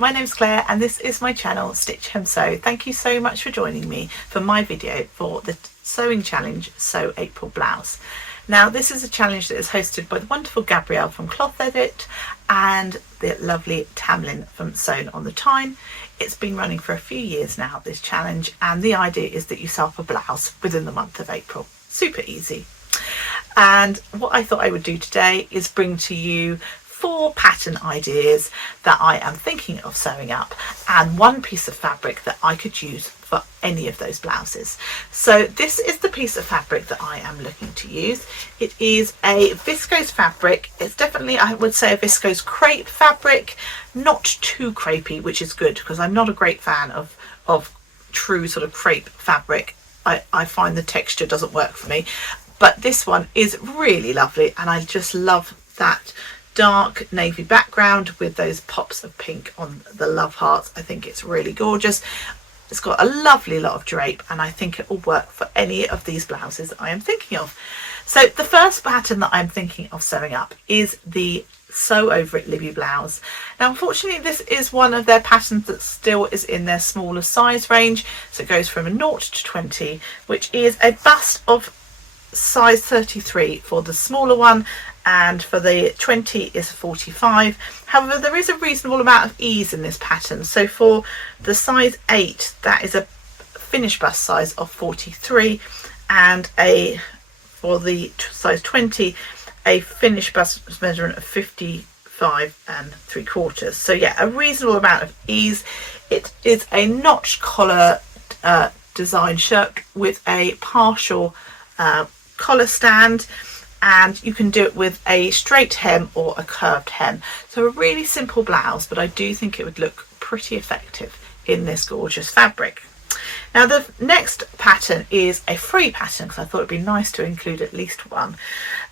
my name's Claire and this is my channel Stitch Hem Sew. Thank you so much for joining me for my video for the sewing challenge Sew April Blouse. Now this is a challenge that is hosted by the wonderful Gabrielle from Cloth Edit and the lovely Tamlyn from Sewn on the Time. It's been running for a few years now, this challenge, and the idea is that you sew up a blouse within the month of April. Super easy. And what I thought I would do today is bring to you 4 pattern ideas that I am thinking of sewing up and 1 piece of fabric that I could use for any of those blouses. So this is the piece of fabric that I am looking to use. It is a viscose fabric. It's definitely, I would say, a viscose crepe fabric, not too crepey, which is good because I'm not a great fan of true sort of crepe fabric. I find the texture doesn't work for me, but this one is really lovely and I just love that dark navy background with those pops of pink on the love hearts. I think it's really gorgeous. It's got a lovely lot of drape and I think it will work for any of these blouses I am thinking of. So the first pattern that I'm thinking of sewing up is the Sew Over It Libby blouse. Now unfortunately this is one of their patterns that still is in their smaller size range, so it goes from a 0 to 20, which is a bust of size 33 for the smaller one, and for the 20 is 45. However, there is a reasonable amount of ease in this pattern. So for the size 8, that is a finished bust size of 43, and for the size 20, a finished bust measurement of 55 3/4. So yeah, a reasonable amount of ease. It is a notch collar design shirt with a partial collar stand, and you can do it with a straight hem or a curved hem. So a really simple blouse, but I do think it would look pretty effective in this gorgeous fabric. Now the next pattern is a free pattern because I thought it'd be nice to include at least one.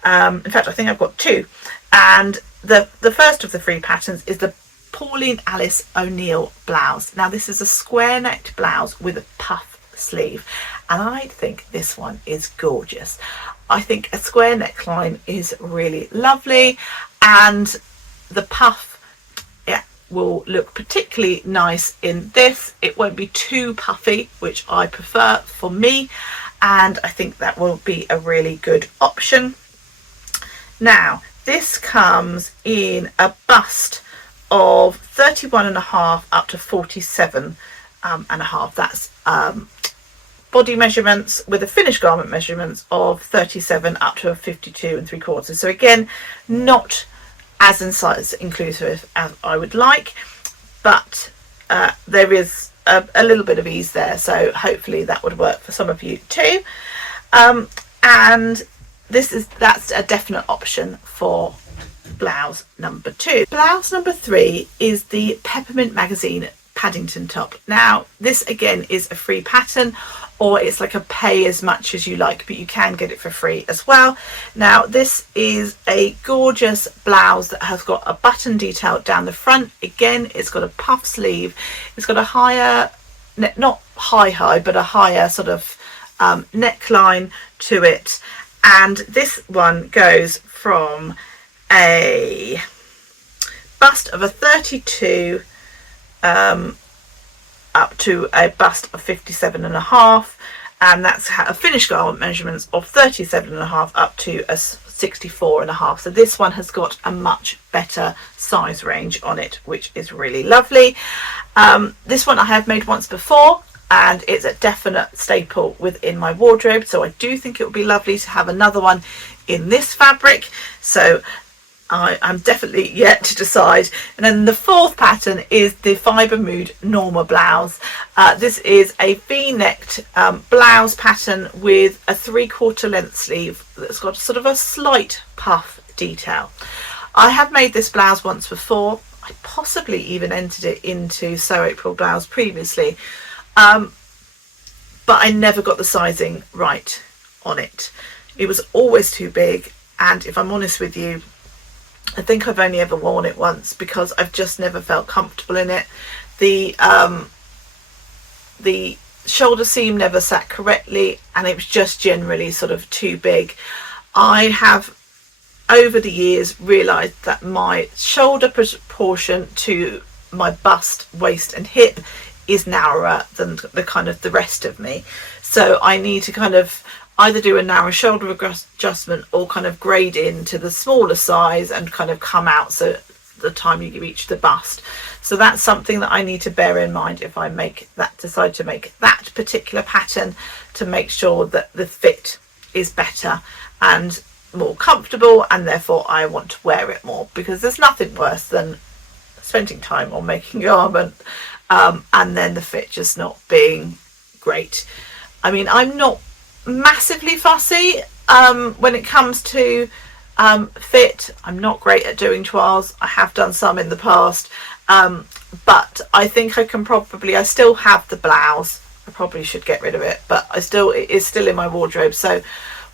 In fact, I think I've got 2, and the first of the free patterns is the Pauline Alice O'Neill blouse. Now this is a square necked blouse with a puff sleeve, and I think this one is gorgeous. I think a square neckline is really lovely, and the puff will look particularly nice in this. It won't be too puffy, which I prefer for me, and I think that will be a really good option. Now this comes in a bust of 31.5 up to 47.5. That's body measurements with a finished garment measurements of 37 up to a 52 3/4. So again, not as in size inclusive as I would like, but there is a little bit of ease there, so hopefully that would work for some of you too. And that's a definite option for blouse number 2. Blouse number 3 is the Peppermint Magazine Paddington top. Now this again is a free pattern, or it's like a pay as much as you like, but you can get it for free as well. Now this is a gorgeous blouse that has got a button detail down the front. Again, it's got a puff sleeve. It's got a higher, not high, but a higher sort of neckline to it. And this one goes from a bust of a 32 up to a bust of 57.5, and that's a finished garment measurements of 37.5 up to a 64.5. So this one has got a much better size range on it, which is really lovely. This one I have made once before, and it's a definite staple within my wardrobe, so I do think it would be lovely to have another one in this fabric. So I'm definitely yet to decide. And then the 4th pattern is the Fibre Mood Norma blouse. This is a V-necked blouse pattern with a 3/4 length sleeve that's got sort of a slight puff detail. I have made this blouse once before. I possibly even entered it into Sew April Blouse previously, but I never got the sizing right on it. It was always too big, and if I'm honest with you, I think I've only ever worn it once because I've just never felt comfortable in it. The shoulder seam never sat correctly, and it was just generally sort of too big. I have over the years realized that my shoulder proportion to my bust, waist and hip is narrower than the kind of the rest of me. So I need to kind of either do a narrow shoulder adjustment or kind of grade into the smaller size and kind of come out so the time you reach the bust. So that's something that I need to bear in mind if I decide to make that particular pattern, to make sure that the fit is better and more comfortable, and therefore I want to wear it more, because there's nothing worse than spending time on making a garment and then the fit just not being great. I mean, I'm not massively fussy when it comes to fit. I'm not great at doing toiles. I have done some in the past, but I think I still have the blouse. I probably should get rid of it, but it is still in my wardrobe. So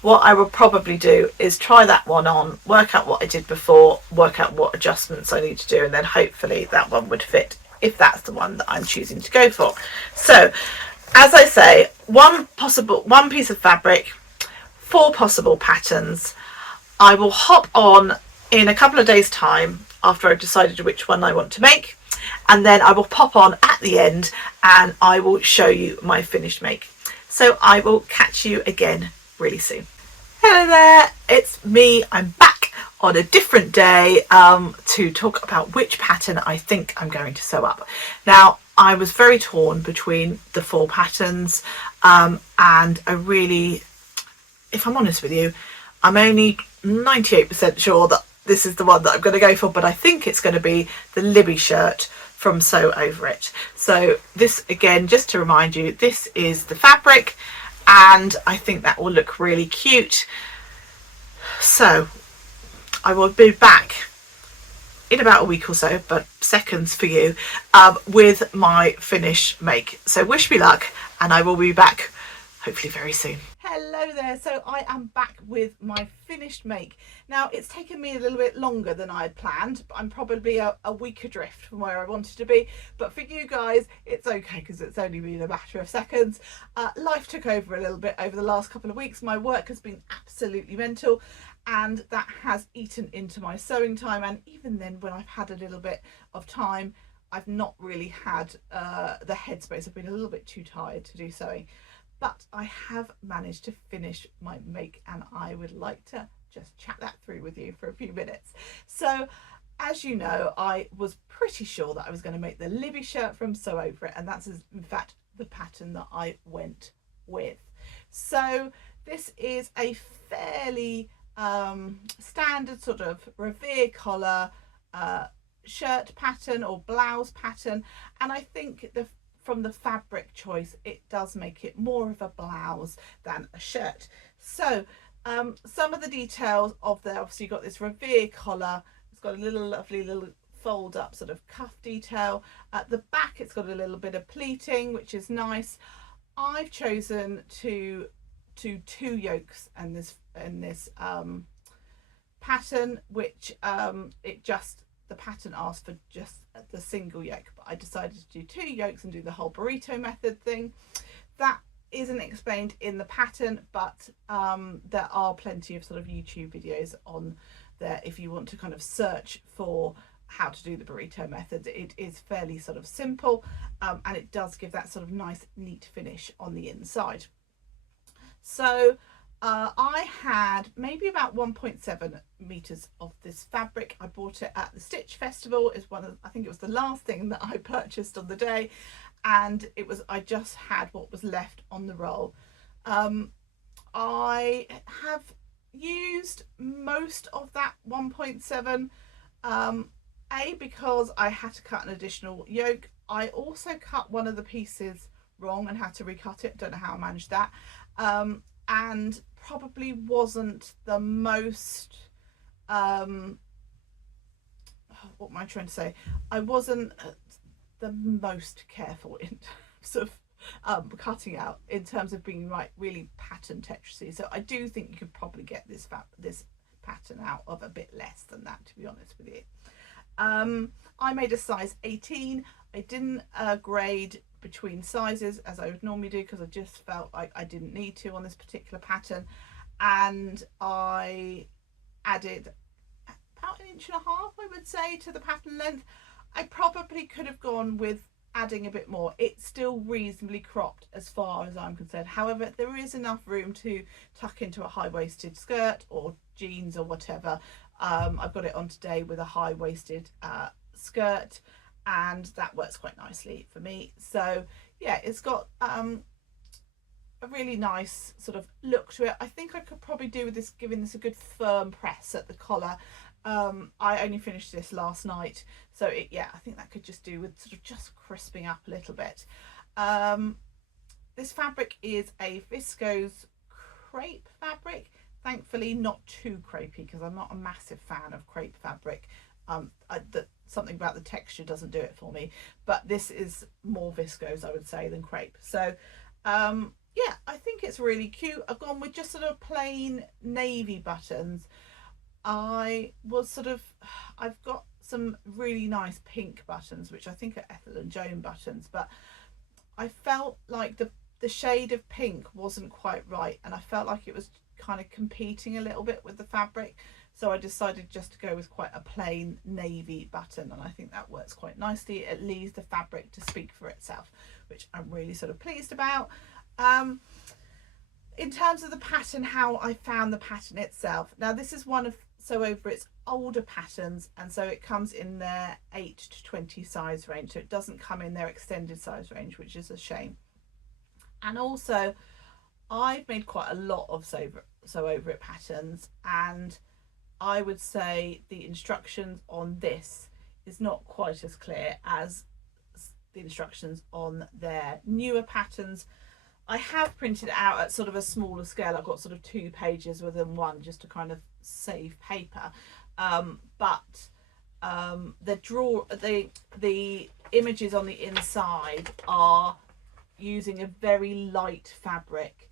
what I will probably do is try that one on, work out what I did before, work out what adjustments I need to do, and then hopefully that one would fit if that's the one that I'm choosing to go for. So as I say, one piece of fabric, 4 possible patterns. I will hop on in a couple of days time after I've decided which one I want to make, and then I will pop on at the end and I will show you my finished make. So I will catch you again really soon. Hello there, it's me. I'm back on a different day to talk about which pattern I think I'm going to sew up. Now, I was very torn between the 4 patterns and I really, if I'm honest with you, I'm only 98% sure that this is the one that I'm going to go for, but I think it's going to be the Libby shirt from Sew Over It. So this, again, just to remind you, this is the fabric and I think that will look really cute. So I will be back in about a week or so, but seconds for you, with my finish make. So wish me luck, and I will be back hopefully very soon. Hello there, so I am back with my finished make. Now, it's taken me a little bit longer than I had planned, but I'm probably a week adrift from where I wanted to be, but for you guys it's okay because it's only been a matter of seconds. Life took over a little bit over the last couple of weeks. My work has been absolutely mental, and that has eaten into my sewing time, and even then when I've had a little bit of time, I've not really had the headspace. I've been a little bit too tired to do sewing. But I have managed to finish my make, and I would like to just chat that through with you for a few minutes. So as you know, I was pretty sure that I was going to make the Libby shirt from Sew Over It, and that's in fact the pattern that I went with. So this is a fairly standard sort of revere collar shirt pattern or blouse pattern, and I think from the fabric choice, it does make it more of a blouse than a shirt. So some of the details of there, obviously you've got this revere collar. It's got a lovely little fold up sort of cuff detail. At the back, it's got a little bit of pleating, which is nice. I've chosen to do 2 yokes in this pattern, which the pattern asked for just the single yoke, but I decided to do 2 yokes and do the whole burrito method thing. That isn't explained in the pattern, but there are plenty of sort of YouTube videos on there if you want to kind of search for how to do the burrito method. It is fairly sort of simple, and it does give that sort of nice neat finish on the inside. So I had maybe about 1.7 meters of this fabric. I bought it at the Stitch Festival. It's I think it was the last thing that I purchased on the day, and I just had what was left on the roll. I have used most of that 1.7, because I had to cut an additional yoke. I also cut one of the pieces wrong and had to recut it. Don't know how I managed that. And probably wasn't the most what am I trying to say? I wasn't the most careful in terms of cutting out, in terms of being really pattern Tetrisy. So I do think you could probably get this pattern out of a bit less than that, to be honest with you. I made a size 18. I didn't grade between sizes as I would normally do, because I just felt like I didn't need to on this particular pattern, and I added about 1.5 inches, I would say, to the pattern length. I probably could have gone with adding a bit more. It's still reasonably cropped as far as I'm concerned. However, there is enough room to tuck into a high-waisted skirt or jeans or whatever. I've got it on today with a high-waisted skirt, and that works quite nicely for me. So yeah, it's got a really nice sort of look to it. I think I could probably do with this, giving this a good firm press at the collar. I only finished this last night, so yeah, I think that could just do with sort of just crisping up a little bit. This fabric is a viscose crepe fabric, thankfully not too crepey, because I'm not a massive fan of crepe fabric. Something about the texture doesn't do it for me, but this is more viscose, I would say, than crepe. So yeah, I think it's really cute. I've gone with just sort of plain navy buttons. I've got some really nice pink buttons, which I think are Ethel and Joan buttons, but I felt like the shade of pink wasn't quite right, and I felt like it was kind of competing a little bit with the fabric, so I decided just to go with quite a plain navy button, and I think that works quite nicely. It leaves the fabric to speak for itself, which I'm really sort of pleased about. In terms of the pattern, how I found the pattern itself, now this is one of Sew Over It's older patterns, and so it comes in their 8 to 20 size range, so it doesn't come in their extended size range, which is a shame. And also I've made quite a lot of Sew Over It patterns, and I would say the instructions on this is not quite as clear as the instructions on their newer patterns. I have printed it out at sort of a smaller scale. I've got sort of 2 pages within one, just to kind of save paper. But the images on the inside are using a very light fabric,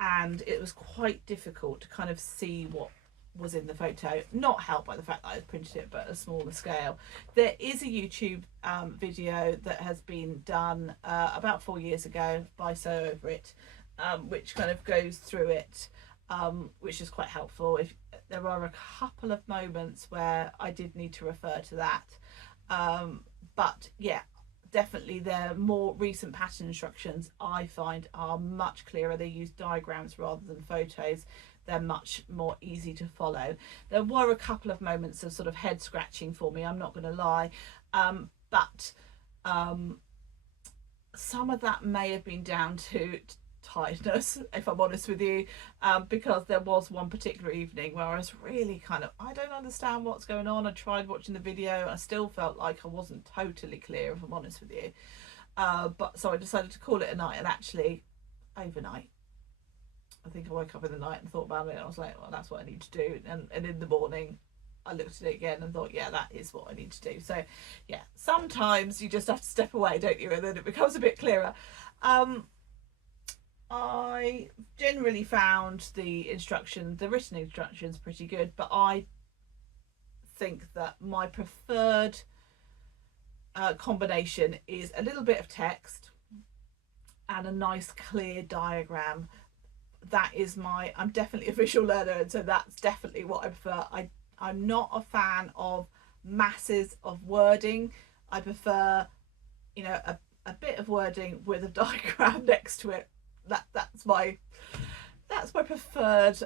and it was quite difficult to kind of see what was in the photo, not helped by the fact that I printed it but at a smaller scale. There is a YouTube video that has been done about 4 years ago by Sew Over It, which kind of goes through it, which is quite helpful. If there are a couple of moments where I did need to refer to that, but yeah, definitely their more recent pattern instructions I find are much clearer. They use diagrams rather than photos. They're much more easy to follow. There were a couple of moments of sort of head scratching for me, I'm not going to lie, but some of that may have been down to tiredness, if I'm honest with you, because there was one particular evening where I was really kind of, I don't understand what's going on. I tried watching the video and I still felt like I wasn't totally clear, if I'm honest with you, but so I decided to call it a night. And actually overnight, I think I woke up in the night and thought about it, and I was like, well, that's what I need to do. And in the morning I looked at it again and thought, yeah, that is what I need to do. So yeah, sometimes you just have to step away, don't you, and then it becomes a bit clearer. I generally found the written instructions pretty good, but I think that my preferred combination is a little bit of text and a nice clear diagram. That is I'm definitely a visual learner, and so that's definitely what I prefer. I'm not a fan of masses of wording. I prefer, you know, a bit of wording with a diagram next to it. That's my preferred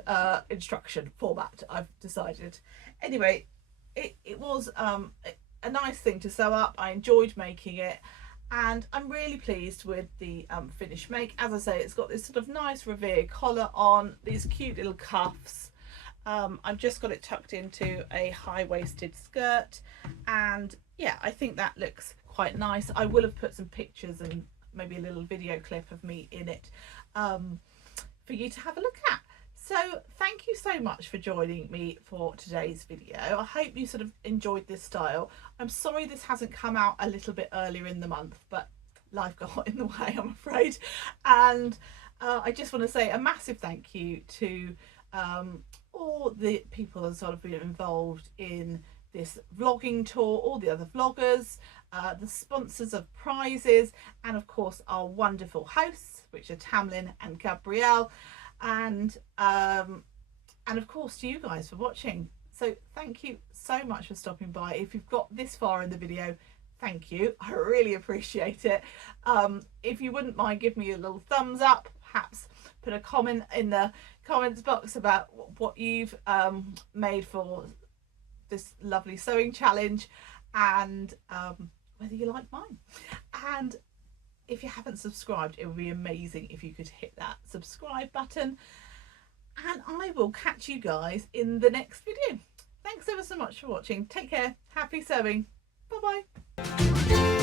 instruction format, I've decided. Anyway, it was a nice thing to sew up. I enjoyed making it, and I'm really pleased with the finished make. As I say, it's got this sort of nice Revere collar on, these cute little cuffs. I've just got it tucked into a high-waisted skirt, and yeah, I think that looks quite nice. I will have put some pictures and maybe a little video clip of me in it for you to have a look at. So thank you so much for joining me for today's video. I hope you sort of enjoyed this style. I'm sorry this hasn't come out a little bit earlier in the month, but life got in the way, I'm afraid. And I just want to say a massive thank you to all the people that have sort of been involved in this vlogging tour, all the other vloggers, the sponsors of prizes, and of course our wonderful hosts, which are Tamlyn and Gabrielle, and of course to you guys for watching. So thank you so much for stopping by. If you've got this far in the video, thank you. I really appreciate it. If you wouldn't mind, give me a little thumbs up, perhaps put a comment in the comments box about what you've made for this lovely sewing challenge, and whether you like mine. And if you haven't subscribed, it would be amazing if you could hit that subscribe button, and I will catch you guys in the next video. Thanks ever so much for watching. Take care. Happy sewing. Bye bye.